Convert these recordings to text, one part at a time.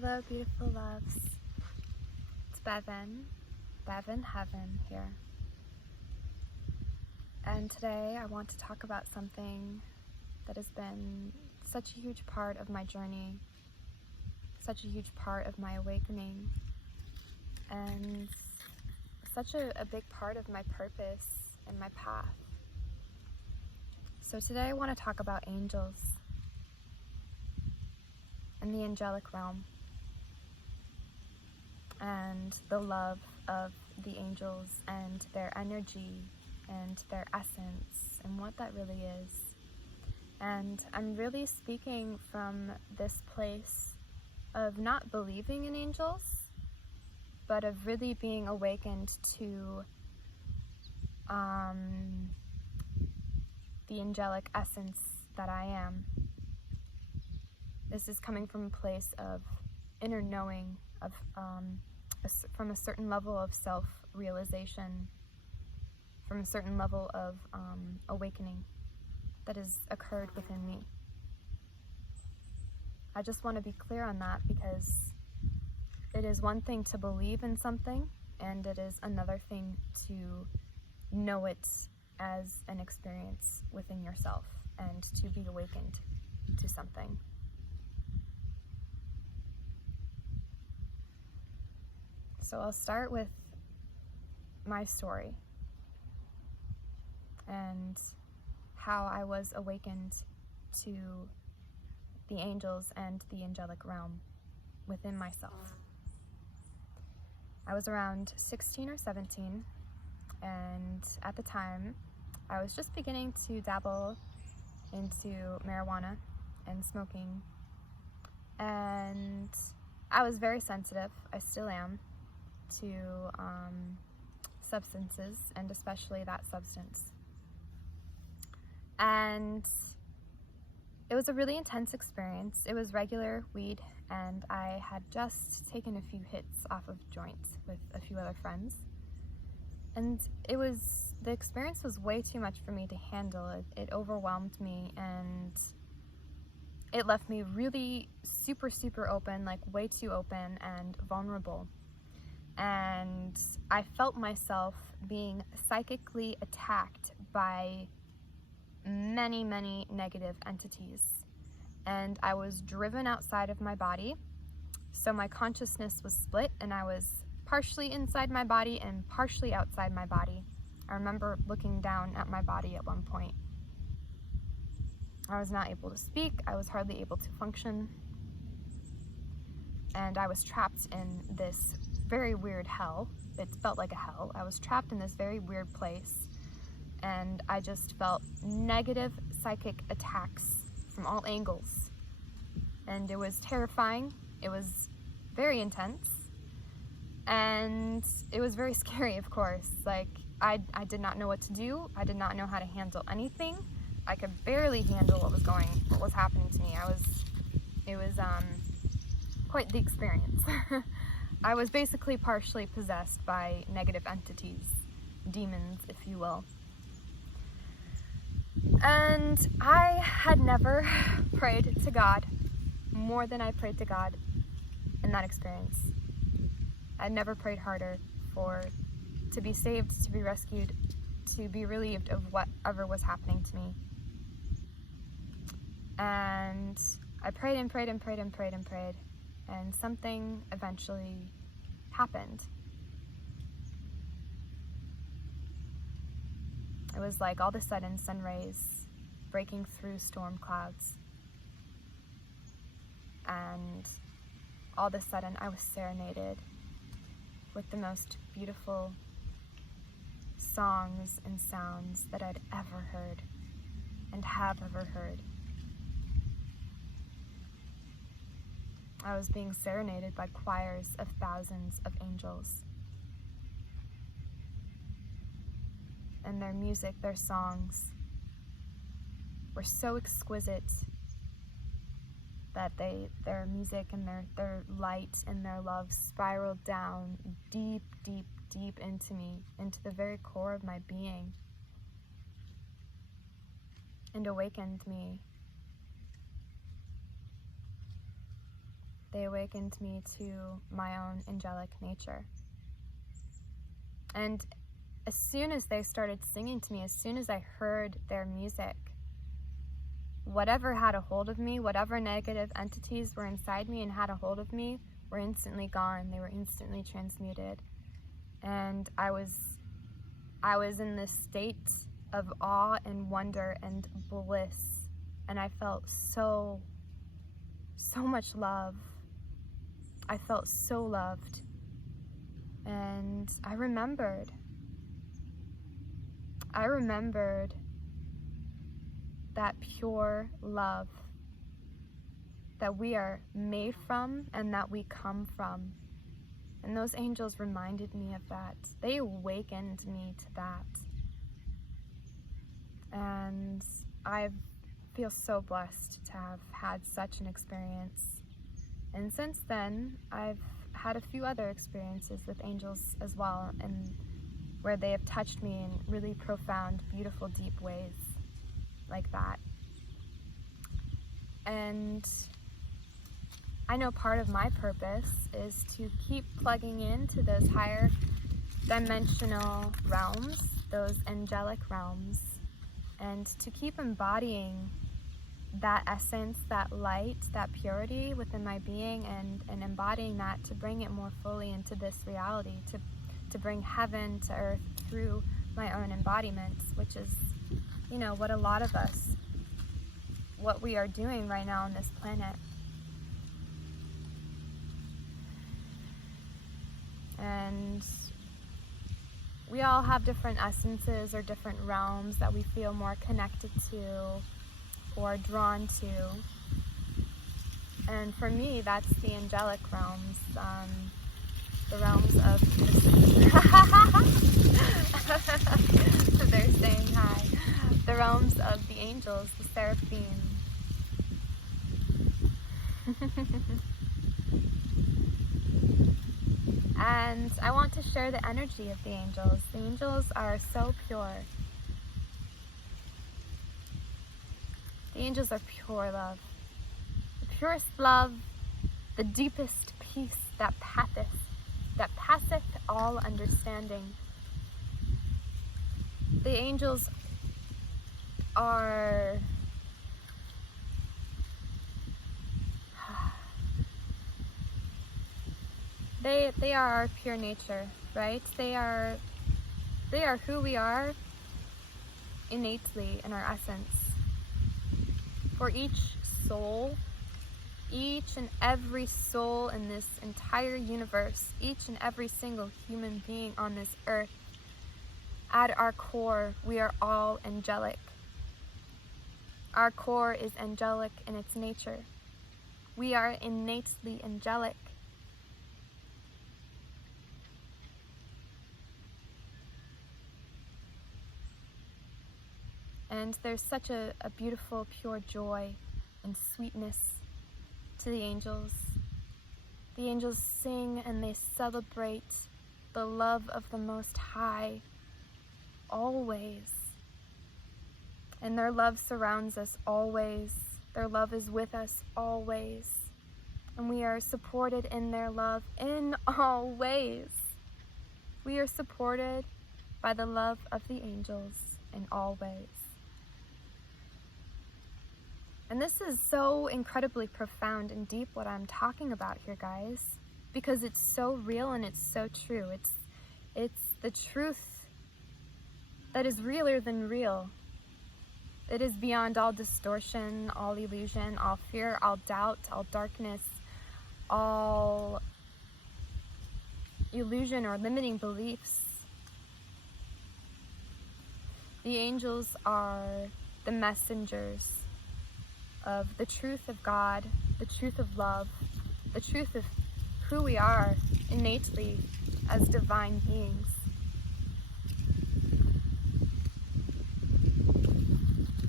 Hello, beautiful loves. It's Bevan Heaven here. And today I want to talk about something that has been such a huge part of my journey, such a huge part of my awakening, and such a big part of my purpose and my path. So today I want to talk about angels and the angelic realm, and the love of the angels and their energy and their essence and what that really is. And I'm really speaking from this place of not believing in angels, but of really being awakened to the angelic essence that I am. This is coming from a place of inner knowing, of from a certain level of self-realization, from a certain level of awakening that has occurred within me. I just want to be clear on that, because it is one thing to believe in something, and it is another thing to know it as an experience within yourself and to be awakened to something. So I'll start with my story and how I was awakened to the angels and the angelic realm within myself. I was around 16 or 17, and at the time I was just beginning to dabble into marijuana and smoking, and I was very sensitive, I still am, to substances, and especially that substance. And it was a really intense experience. It was regular weed, and I had just taken a few hits off of joints with a few other friends. And the experience was way too much for me to handle. It overwhelmed me, and it left me really super open, like way too open and vulnerable. And I felt myself being psychically attacked by many negative entities. And I was driven outside of my body. So my consciousness was split, and I was partially inside my body and partially outside my body. I remember looking down at my body at one point. I was not able to speak. I was hardly able to function. And I was trapped in this very weird hell. It felt like a hell. I was trapped in this very weird place, and I just felt negative psychic attacks from all angles. And it was terrifying. It was very intense. And it was very scary, of course. Like, I did not know what to do. I did not know how to handle anything. I could barely handle what was happening to me. It was quite the experience. I was basically partially possessed by negative entities, demons, if you will. And I had never prayed to God more than I prayed to God in that experience. I'd never prayed harder to be saved, to be rescued, to be relieved of whatever was happening to me. And I prayed and prayed and prayed and prayed and prayed, and something eventually happened. It was like all of a sudden sun rays breaking through storm clouds, and all of a sudden I was serenaded with the most beautiful songs and sounds that I'd ever heard and have ever heard. I was being serenaded by choirs of thousands of angels. And their music, their songs, were so exquisite that their music and their light and their love spiraled down deep into me, into the very core of my being, and awakened me They awakened me to my own angelic nature. And as soon as they started singing to me, as soon as I heard their music, whatever had a hold of me, whatever negative entities were inside me and had a hold of me, were instantly gone. They were instantly transmuted. And I was in this state of awe and wonder and bliss. And I felt so much love. I felt so loved. And I remembered that pure love that we are made from and that we come from. And those angels reminded me of that. They awakened me to that. And I feel so blessed to have had such an experience. And since then, I've had a few other experiences with angels as well, and where they have touched me in really profound, beautiful, deep ways like that. And I know part of my purpose is to keep plugging into those higher dimensional realms, those angelic realms, and to keep embodying that essence, that light, that purity within my being, and embodying that to bring it more fully into this reality, to bring heaven to earth through my own embodiments, which is, what a lot of us, what we are doing right now on this planet. And we all have different essences or different realms that we feel more connected to or drawn to. And for me, that's the angelic realms, the realms of so they're saying hi. The realms of the angels, the seraphim. And I want to share the energy of the angels. The angels are so pure. The angels are pure love. The purest love, the deepest peace that passeth all understanding. The angels are they are our pure nature, right? They are who we are innately in our essence. For each soul, each and every soul in this entire universe, each and every single human being on this earth, at our core, we are all angelic. Our core is angelic in its nature. We are innately angelic. And there's such a beautiful, pure joy and sweetness to the angels. The angels sing and they celebrate the love of the Most High always. And their love surrounds us always. Their love is with us always. And we are supported in their love in all ways. We are supported by the love of the angels in all ways. And this is so incredibly profound and deep what I'm talking about here, guys, because it's so real and it's so true. It's the truth that is realer than real. It is beyond all distortion, all illusion, all fear, all doubt, all darkness, all illusion or limiting beliefs. The angels are the messengers of the truth of God, the truth of love, the truth of who we are innately as divine beings.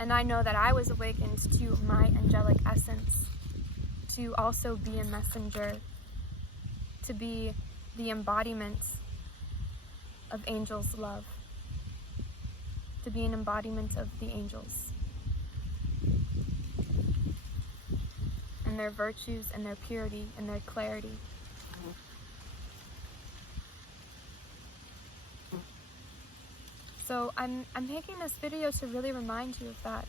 And I know that I was awakened to my angelic essence, to also be a messenger, to be the embodiment of angels' love, to be an embodiment of the angels. and their virtues and their purity and their clarity. So I'm making this video to really remind you of that,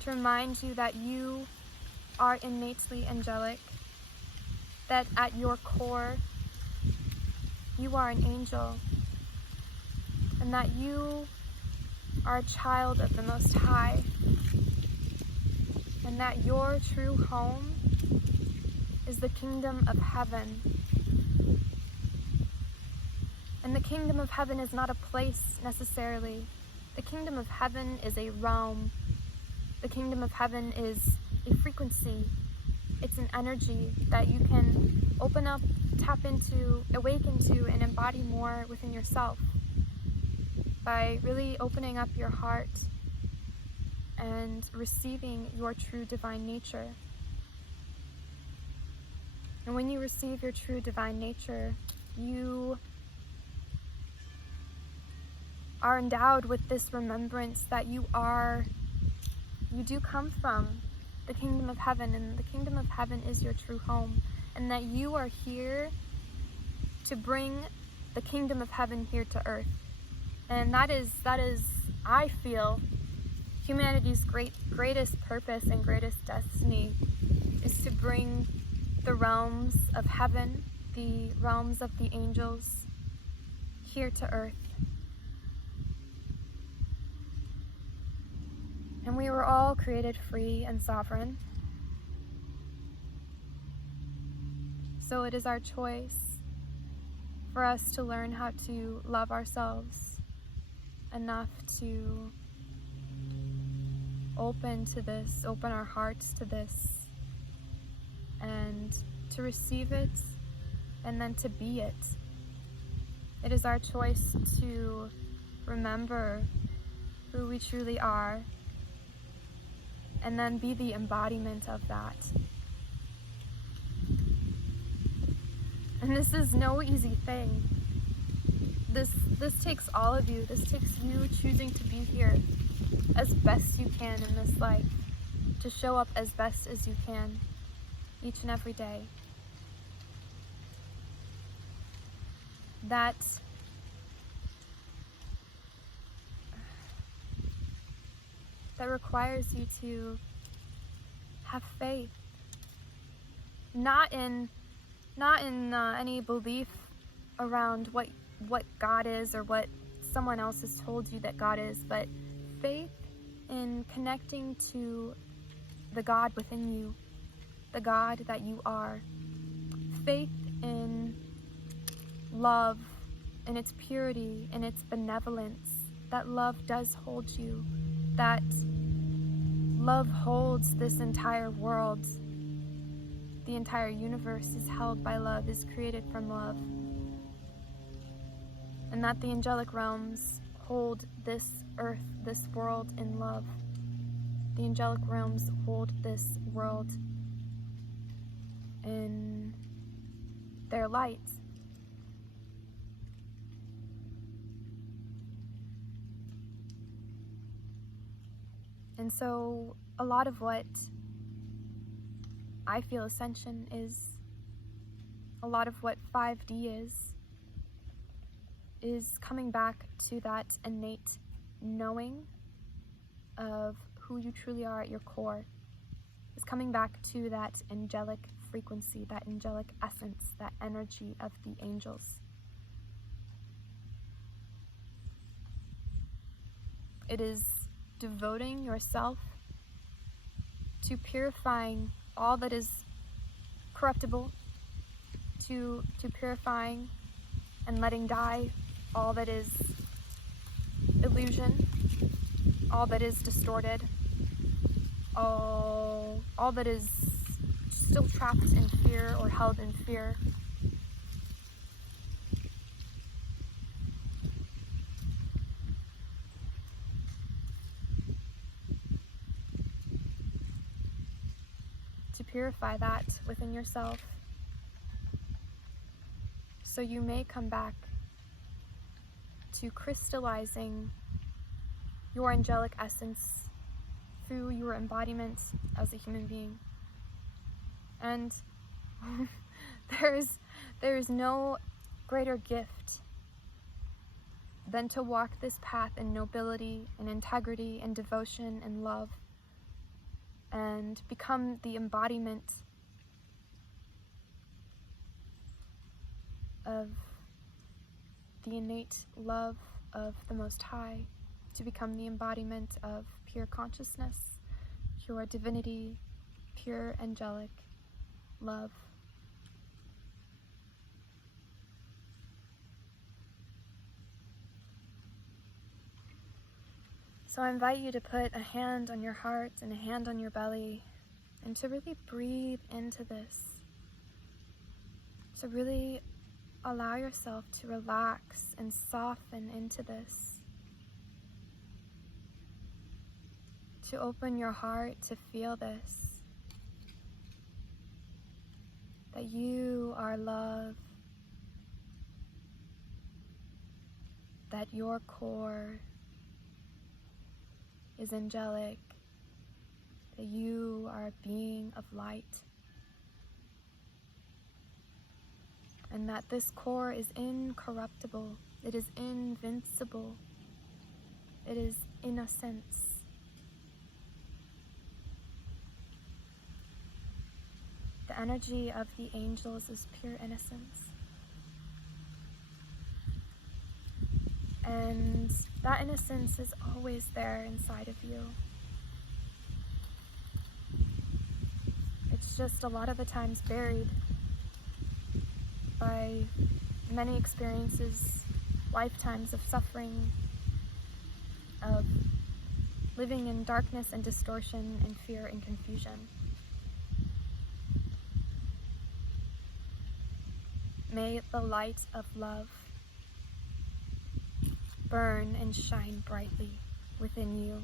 to remind you that you are innately angelic, that at your core you are an angel, and that you are a child of the Most High, and that your true home is the kingdom of heaven. And the kingdom of heaven is not a place necessarily. The kingdom of heaven is a realm. The kingdom of heaven is a frequency. It's an energy that you can open up, tap into, awaken to, and embody more within yourself by really opening up your heart and receiving your true divine nature. And when you receive your true divine nature, you are endowed with this remembrance that you do come from the kingdom of heaven, and the kingdom of heaven is your true home, and that you are here to bring the kingdom of heaven here to earth. And that is, I feel, humanity's greatest purpose and greatest destiny, is to bring the realms of heaven, the realms of the angels, here to earth. And we were all created free and sovereign. So it is our choice for us to learn how to love ourselves enough to open to this, open our hearts to this, and to receive it, and then to be it. It is our choice to remember who we truly are, and then be the embodiment of that. And this is no easy thing. This takes all of you. This takes you choosing to be here as best you can in this life, to show up as best as you can each and every day. That requires you to have faith, not in any belief around what God is or what someone else has told you that God is, but faith in connecting to the God within you, the God that you are. Faith in love, in its purity, in its benevolence, that love does hold you, that love holds this entire world. The entire universe is held by love, is created from love. And that the angelic realms hold this earth, this world in love. The angelic realms hold this world in their light. And so a lot of what I feel ascension is, a lot of what 5D is coming back to that innate knowing of who you truly are at your core, is coming back to that angelic frequency, that angelic essence, that energy of the angels. It is devoting yourself to purifying all that is corruptible, to purifying and letting die all that is illusion, all that is distorted, all that is still trapped in fear or held in fear. To purify that within yourself, so you may come back to crystallizing your angelic essence through your embodiment as a human being. And there is no greater gift than to walk this path in nobility and integrity and devotion and love, and become the embodiment of the innate love of the Most High, to become the embodiment of pure consciousness, pure divinity, pure angelic love. So I invite you to put a hand on your heart and a hand on your belly, and to really breathe into this. To really allow yourself to relax and soften into this. To open your heart to feel this. That you are love. That your core is angelic, that you are a being of light, and that this core is incorruptible, it is invincible, it is innocence. The energy of the angels is pure innocence. And that innocence is always there inside of you. It's just a lot of the times buried by many experiences, lifetimes of suffering, of living in darkness and distortion and fear and confusion. May the light of love burn and shine brightly within you.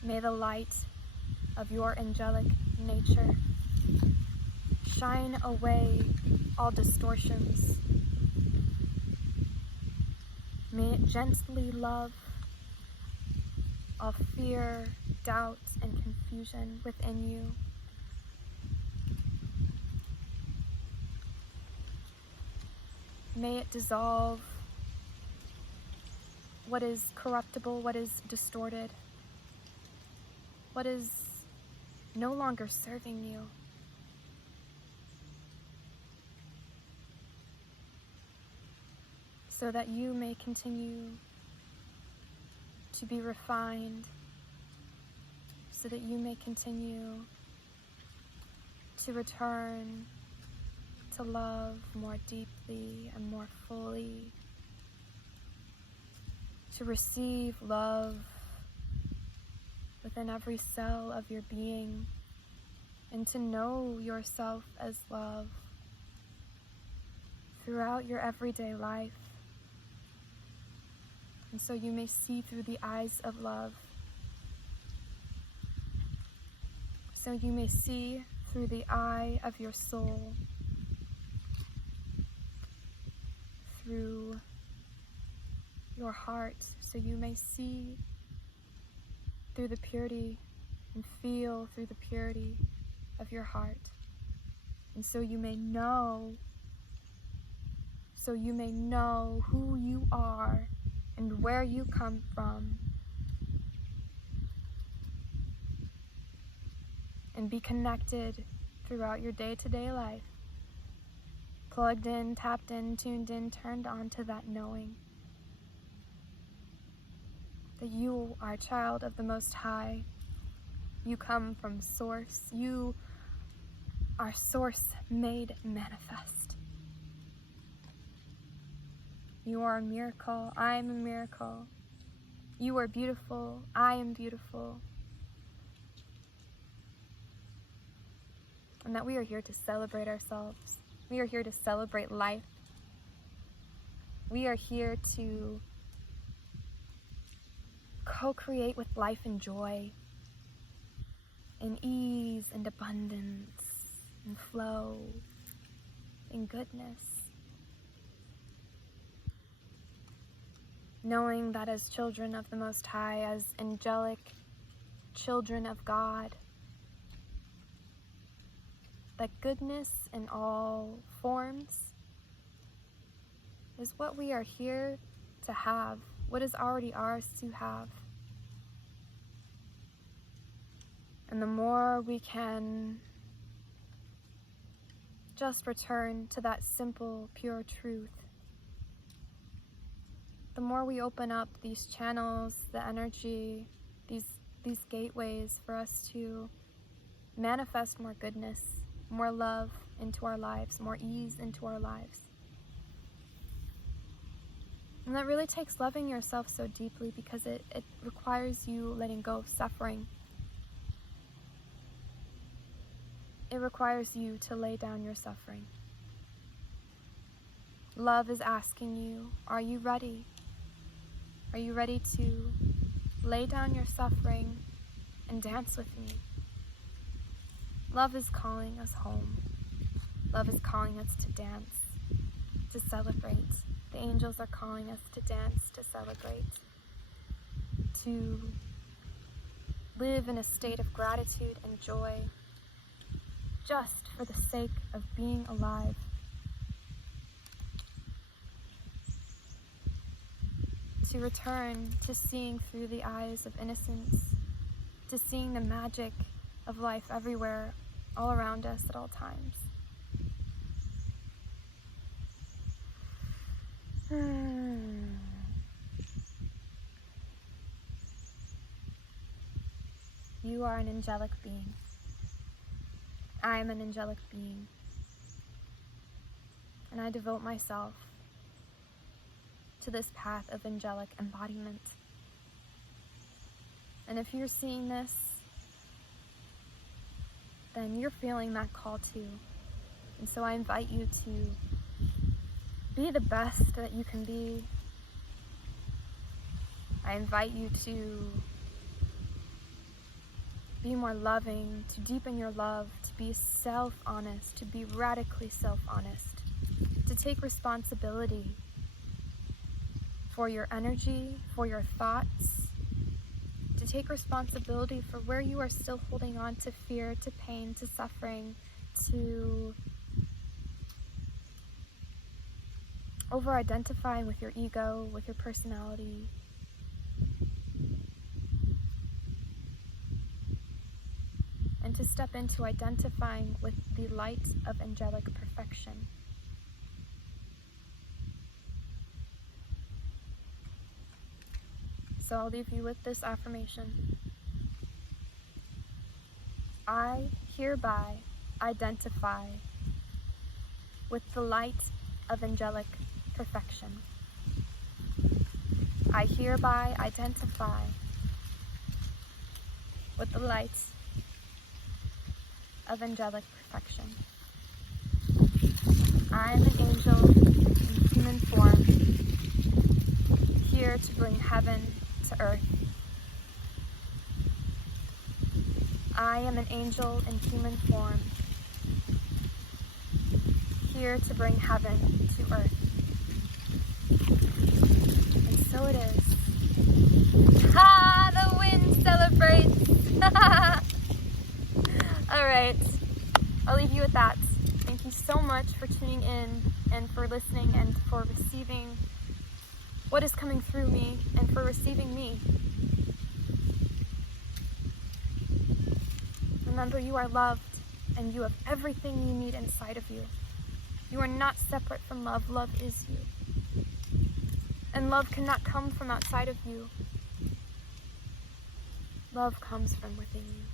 May the light of your angelic nature shine away all distortions. May it gently love all fear, doubt, and confusion within you. May it dissolve what is corruptible, what is distorted, what is no longer serving you. So that you may continue to be refined, so that you may continue to return to love more deeply and more fully, to receive love within every cell of your being, and to know yourself as love throughout your everyday life. And so you may see through the eyes of love. So you may see through the eye of your soul, through your heart, so you may see through the purity and feel through the purity of your heart. And so you may know who you are and where you come from, and be connected throughout your day-to-day life, plugged in, tapped in, tuned in, turned on to that knowing that you are a child of the Most High. You come from Source. You are Source made manifest. You are a miracle. I am a miracle. You are beautiful. I am beautiful. And that we are here to celebrate ourselves. We are here to celebrate life. We are here to co-create with life and joy, in ease and abundance, and flow, and goodness. Knowing that as children of the Most High, as angelic children of God, that goodness in all forms is what we are here to have, what is already ours to have. And the more we can just return to that simple, pure truth, the more we open up these channels, the energy, these gateways for us to manifest more goodness, more love into our lives, more ease into our lives. And that really takes loving yourself so deeply, because it requires you letting go of suffering. It requires you to lay down your suffering. Love is asking you, are you ready? Are you ready to lay down your suffering and dance with me? Love is calling us home. Love is calling us to dance, to celebrate. The angels are calling us to dance, to celebrate, to live in a state of gratitude and joy, just for the sake of being alive. To return to seeing through the eyes of innocence, to seeing the magic of life everywhere, all around us at all times. You are an angelic being. I am an angelic being. And I devote myself to this path of angelic embodiment. And if you're seeing this, then you're feeling that call too. And so I invite you to be the best that you can be. I invite you to be more loving, to deepen your love, to be self-honest, to be radically self-honest, to take responsibility for your energy, for your thoughts, to take responsibility for where you are still holding on to fear, to pain, to suffering, to over-identifying with your ego, with your personality. And to step into identifying with the light of angelic perfection. So I'll leave you with this affirmation. I hereby identify with the light of angelic perfection. I hereby identify with the light of angelic perfection. I am an angel in human form, here to bring heaven to earth. I am an angel in human form, here to bring heaven to earth. And so it is. Ha! The wind celebrates! Alright, I'll leave you with that. Thank you so much for tuning in and for listening and for receiving what is coming through me and for receiving me. Remember, you are loved and you have everything you need inside of you. You are not separate from love. Love is you. And love cannot come from outside of you. Love comes from within you.